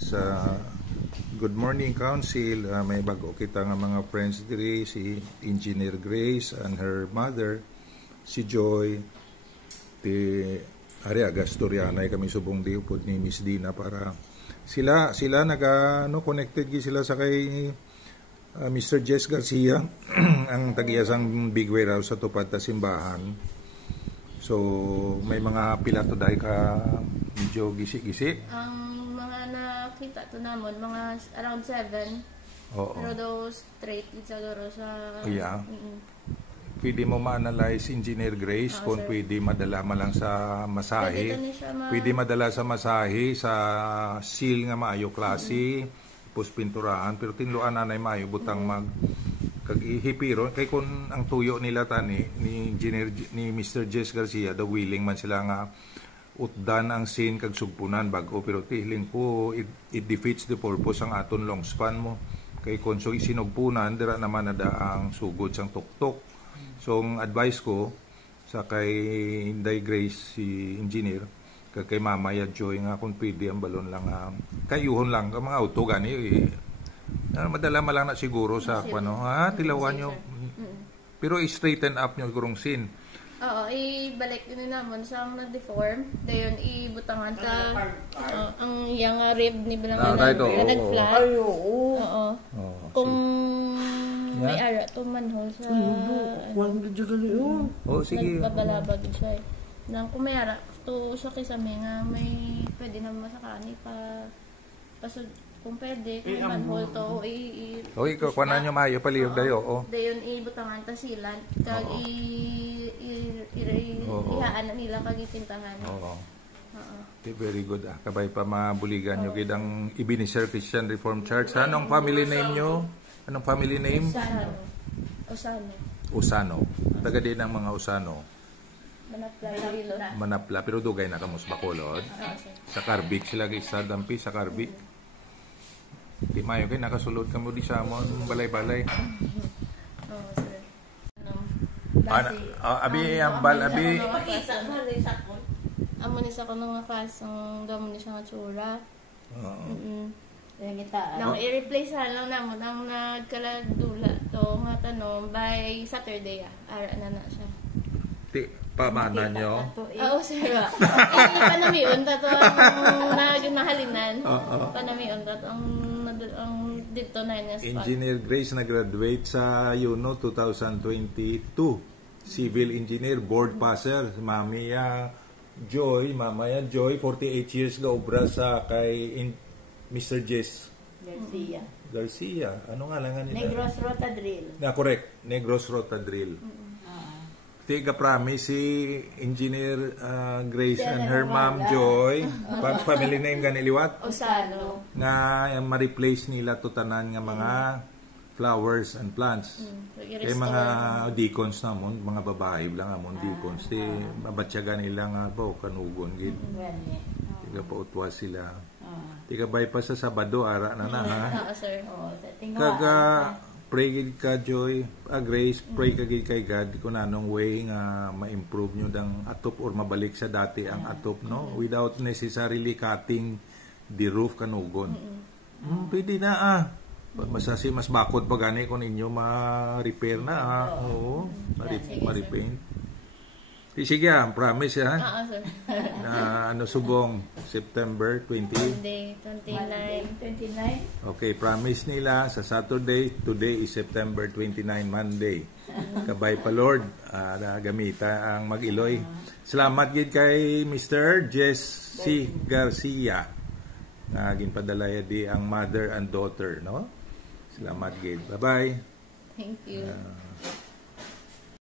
Sa Good Morning Council, may bago kita nga mga friends diri, si Engineer Grace and her mother, si Joy, ti ari Agastoriana, kami subong diupod ni Miss Dina para sila connected sila sa kay Mr. Jess Garcia ang tagiyasang big warehouse sa tupad ta simbahan. So may mga pilato dahil ka medyo gisi-gisi. Ang mga nakita to namon mga around 7. Oo. Pero those straight siguro sa yeah. Pwede mo ma-analyze, Engineer Grace, kung sir. pwede madala ma lang sa masahe. Pwede madala sa masahe sa seal nga maayo klase, pus pinturahan, pero tinluan nanay maayo butang mag kag-ihipiro kay kun ang tuyo nila tani ni Engineer ni Mr. Jess Garcia, the willing man sila nga utdan ang scene kag sugpunan bago, pero tiling ko it defeats the purpose ang aton long span mo kay kun so isinugpunan dira naman ada ang sugod sang tuktok. So ang advice ko sa kay Inday Grace si engineer kay Mama ya Joy nga kung pwede ang balon lang kayuhon lang ang mga auto gani madala ma lang na siguro sa ano tilawan nyo, pero i-straighten up nyo gurong scene. Oo, ibalik yun naman sa na-deform. Dayon ibutangan ka ang yang rib ni bilang nag-flat. Ay, oo. Oo. Kung may ara to manhole sa sige. Nagbabalabag siya eh. Nang kung may ara to sa kisame nga may pwede na masakani pasod kung pwede kung manhole to ikaw kuanan nyo maayo palihog dayo. Dayon ibutangan ta silan kag ihaan na nila kag itintahan. Oo. Very good. Kabay pa mabuligan nyo gidang Ebenezer Christian Reformed Church. Anong family name nyo? Anong family name? Usano. Taga din ang mga Usano. Manapla. Pero dugay na kamus Bacolod. Sa Carbik sila isa dampi sa Carbik. Di mayo kay nakasulod kamo di sa amon balay-balay. Oo, sir. Abi ang bal abi. Amo ni sa kuno nga fasong gamon ni siya nga tsura. Oo. Nang i-replace lang namon ang nagkaladula to nga tanong by Saturday ara na siya. Ti pamana nyo. Oo, sir. Panamion ta to ang nagmahalinan. Panamion ta to ang dito na niya spot. Engineer Grace na-graduate sa Yuno 2022. Civil Engineer, Board Passer. Mama ya Joy, 48 years ga obra sa kay Mr. Jess Garcia. Ano nga lang nila? Negros Rotadril. Correct. Negros Rotadril. Tiga promise si Engineer Grace and her mom Joy. Family name ganiliwat? Usano. Nga ma-replace nila to tanan nga mga flowers and plants. Kay mga deacons namon, mga babae lang amon deacons. Ti mabatyagan nila nga po kanugon gid. Tiga pautwa sila. Tiga bypass sa Sabado ara na ha. Oo, sir. Kaga pray gid ka Joy, Grace, pray ka gid kay God kung anong way nga ma-improve nyo dang atop or mabalik sa dati ang atop, no? Without necessarily cutting the roof kanugon. Pwede na Masasi mas bakod pa gani kung inyo ma-repair na Oo, ma-repaint. Sige promise Oo, sir. na subong September 20. Monday, 29. Okay, promise nila sa Saturday, today is September 29, Monday. Kabay pa Lord, gamita ang mag-iloy. Salamat gid kay Mr. Jess C. Garcia. Ginpadalaya di ang mother and daughter, no? Salamat gid. Bye-bye. Thank you.